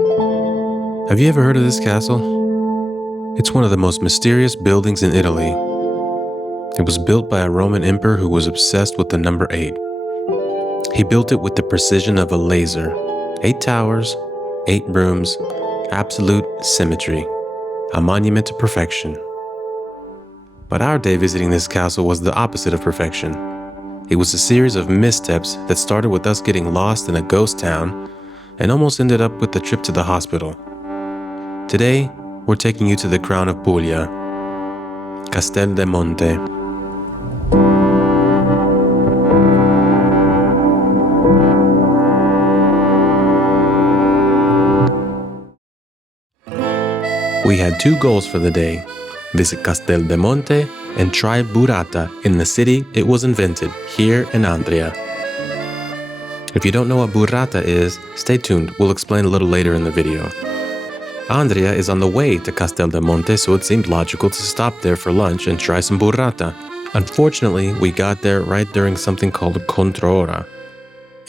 Have you ever heard of this castle? It's one of the most mysterious buildings in Italy. It was built by a Roman emperor who was obsessed with the number 8. He built it with the precision of a laser. 8 towers, 8 rooms, absolute symmetry. A monument to perfection. But our day visiting this castle was the opposite of perfection. It was a series of missteps that started with us getting lost in a ghost town and almost ended up with the trip to the hospital. Today, we're taking you to the crown of Puglia, Castel del Monte. We had 2 goals for the day: visit Castel del Monte and try Burrata in the city it was invented, here in Andria. If you don't know what Burrata is, stay tuned, we'll explain a little later in the video. Andria is on the way to Castel del Monte, so it seemed logical to stop there for lunch and try some burrata. Unfortunately, we got there right during something called Controra.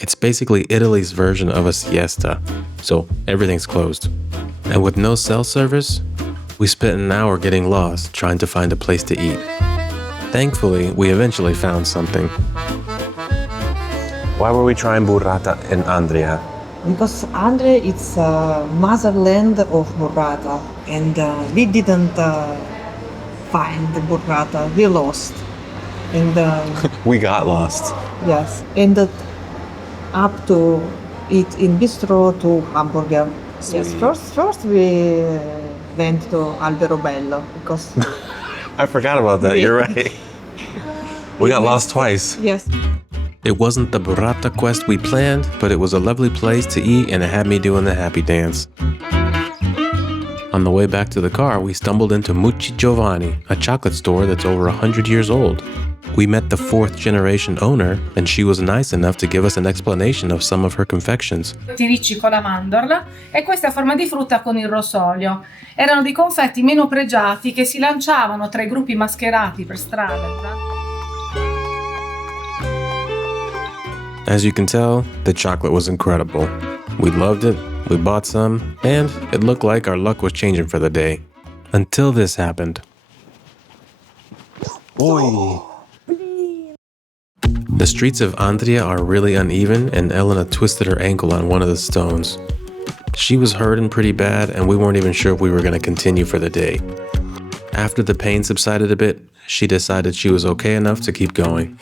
It's basically Italy's version of a siesta, so everything's closed. And with no cell service, we spent an hour getting lost trying to find a place to eat. Thankfully, we eventually found something. Why were we trying burrata in Andria? Because Andria is motherland of burrata, and we didn't find the burrata. We lost, and We got lost. yes, ended up to eat in bistro to hamburger. Yes, first we went to Alberobello because I forgot about that, you're right. We got lost twice. yes. It wasn't the burrata quest we planned, but it was a lovely place to eat and it had me doing the happy dance. On the way back to the car, we stumbled into Mucci Giovanni, a chocolate store that's over 100 years old. We met the 4th generation owner, and she was nice enough to give us an explanation of some of her confections. Ricci con la mandorla e questa a forma di frutta con il rosolio. Erano dei confetti meno pregiati che si lanciavano tra i gruppi mascherati per strada. As you can tell, the chocolate was incredible. We loved it, we bought some, and it looked like our luck was changing for the day. Until this happened. Oi. The streets of Andria are really uneven, and Elena twisted her ankle on one of the stones. She was hurting pretty bad, and we weren't even sure if we were going to continue for the day. After the pain subsided a bit, she decided she was okay enough to keep going.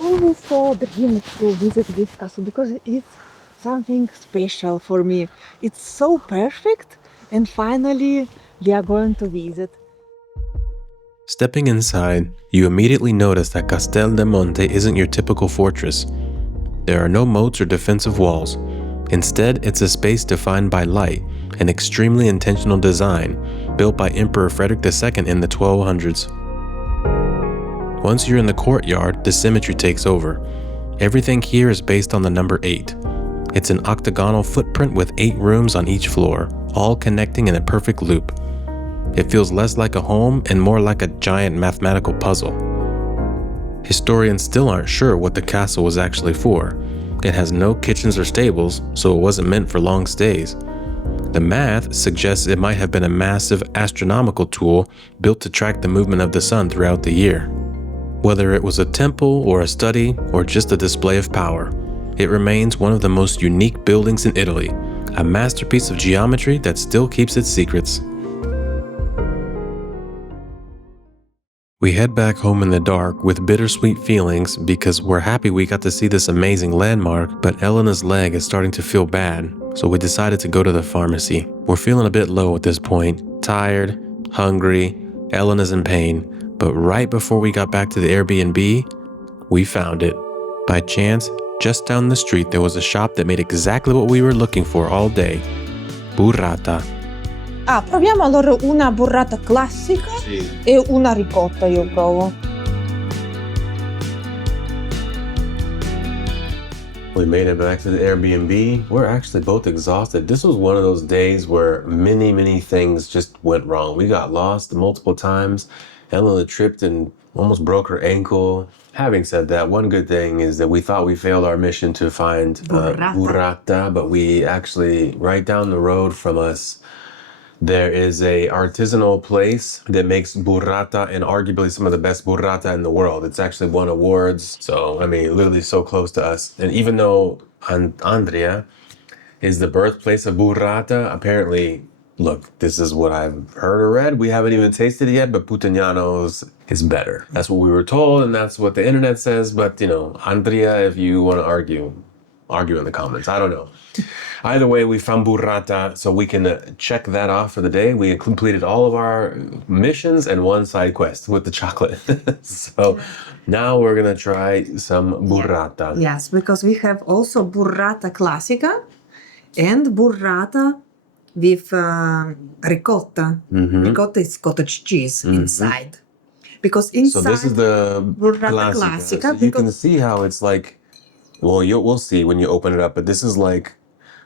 Always so dream to visit this castle because it's something special for me. It's so perfect, and finally we are going to visit. Stepping inside, you immediately notice that Castel del Monte isn't your typical fortress. There are no moats or defensive walls. Instead, it's a space defined by light, an extremely intentional design built by Emperor Frederick II in the 1200s. Once you're in the courtyard, the symmetry takes over. Everything here is based on the number 8. It's an octagonal footprint with 8 rooms on each floor, all connecting in a perfect loop. It feels less like a home and more like a giant mathematical puzzle. Historians still aren't sure what the castle was actually for. It has no kitchens or stables, so it wasn't meant for long stays. The math suggests it might have been a massive astronomical tool built to track the movement of the sun throughout the year. Whether it was a temple or a study or just a display of power, it remains one of the most unique buildings in Italy, a masterpiece of geometry that still keeps its secrets. We head back home in the dark with bittersweet feelings because we're happy we got to see this amazing landmark, but Elena's leg is starting to feel bad, so we decided to go to the pharmacy. We're feeling a bit low at this point, tired, hungry, Elena's in pain, but right before we got back to the Airbnb, we found it. By chance, just down the street there was a shop that made exactly what we were looking for all day. Burrata. Proviamo allora una burrata classica e una ricotta, io provo. We made it back to the Airbnb. We're actually both exhausted. This was one of those days where many things just went wrong. We got lost multiple times. Elena tripped and Almost broke her ankle. Having said that, one good thing is that we thought we failed our mission to find burrata, but we actually, right down the road from us, there is a artisanal place that makes burrata and arguably some of the best burrata in the world. It's actually won awards. So, I mean, literally so close to us. And even though Andria is the birthplace of burrata, apparently, look, this is what I've heard or read. We haven't even tasted it yet, but Puttagnano's is better. That's what we were told, and that's what the internet says. But, Andria, if you want to argue in the comments. I don't know. Either way, we found burrata, so we can check that off for the day. We completed all of our missions and one side quest with the chocolate. So now we're going to try some burrata. Yes, because we have also burrata classica and burrata with ricotta. Ricotta is cottage cheese inside. Because inside, so this is the burrata classica. So you can see how it's like, well, we'll see when you open it up, but this is like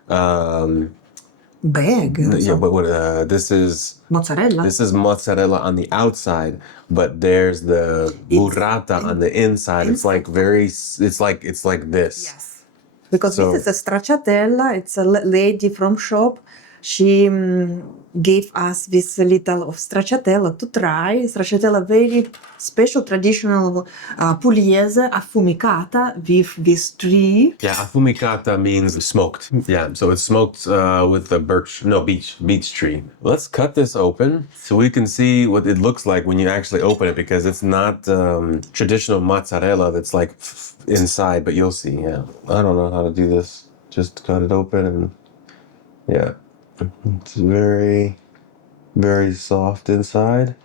bag. Yeah, but this is mozzarella. This is mozzarella on the outside, but there's the burrata on the inside. It's like it's like this. Yes, because this is a stracciatella. It's a lady from shop. She gave us this little of stracciatella to try. Stracciatella, very special traditional pugliese affumicata with this tree. Yeah, affumicata means smoked. Yeah, so it's smoked with the beech tree. Let's cut this open so we can see what it looks like when you actually open it, because it's not traditional mozzarella that's like inside, but you'll see. Yeah, I don't know how to do this. Just cut it open and yeah. It's very, very soft inside.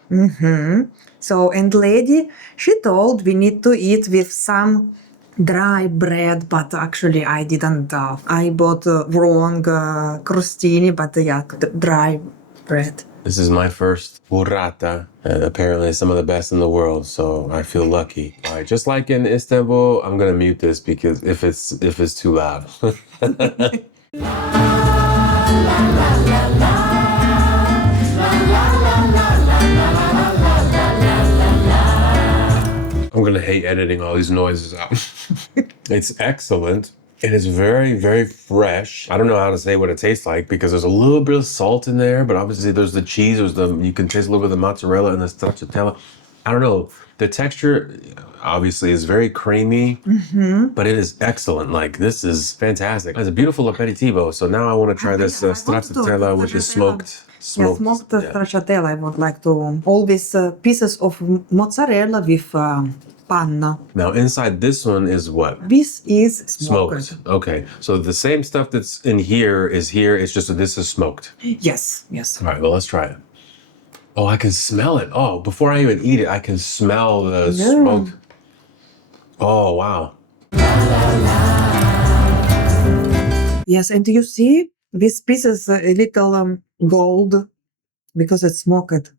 So, and lady, she told we need to eat with some dry bread, but actually I didn't. I bought wrong crostini, but yeah, dry bread. This is my first burrata, and apparently some of the best in the world, so I feel lucky. All right, just like in Istanbul, I'm gonna mute this because if it's too loud. I'm gonna hate editing all these noises out. It's excellent. It is very, very fresh. I don't know how to say what it tastes like because there's a little bit of salt in there, but obviously there's the cheese, you can taste a little bit of the mozzarella and the stracciatella. I don't know. The texture obviously is very creamy, but it is excellent. Like, this is fantastic. It's a beautiful aperitivo. So now I want to try this stracciatella, which is smoked stracciatella. I would like to always pieces of mozzarella with panna. Now inside this one is what? This is smoked. Okay, so the same stuff that's in here is here. It's just that this is smoked. Yes. All right, well, let's try it. Oh, I can smell it. Oh, before I even eat it, I can smell the smoke. Oh, wow. Yes, and you see, this piece is a little gold because it's smoked.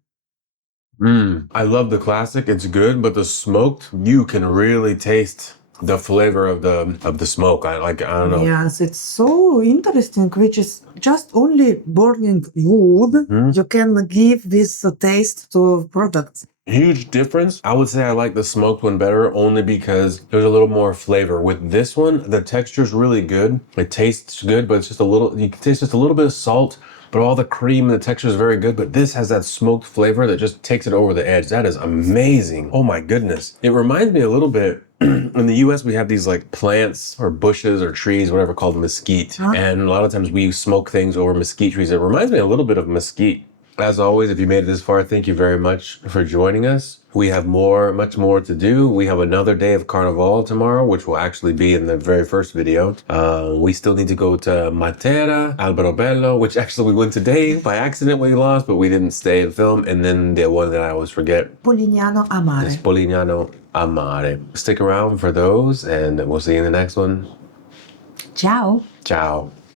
I love the classic. It's good, but the smoked, you can really taste the flavor of the smoke. I don't know. Yes, it's so interesting, which is just only burning wood. You can give this taste to products. Huge difference. I would say I like the smoked one better only because there's a little more flavor. With this one, the texture's really good. It tastes good, but it's just you can taste just a little bit of salt, but all the cream and the texture is very good. But this has that smoked flavor that just takes it over the edge. That is amazing. Oh my goodness. It reminds me a little bit, in the US, we have these like plants or bushes or trees, whatever, called mesquite. And a lot of times we smoke things over mesquite trees. It reminds me a little bit of mesquite. As always, if you made it this far, thank you very much for joining us. We have much more to do. We have another day of Carnival tomorrow, which will actually be in the very first video. We still need to go to Matera, Alberobello, which actually we went today by accident when we lost, but we didn't stay and film. And then the one that I always forget. Polignano a Mare. It's Polignano a Mare. Stick around for those, and we'll see you in the next one. Ciao. Ciao.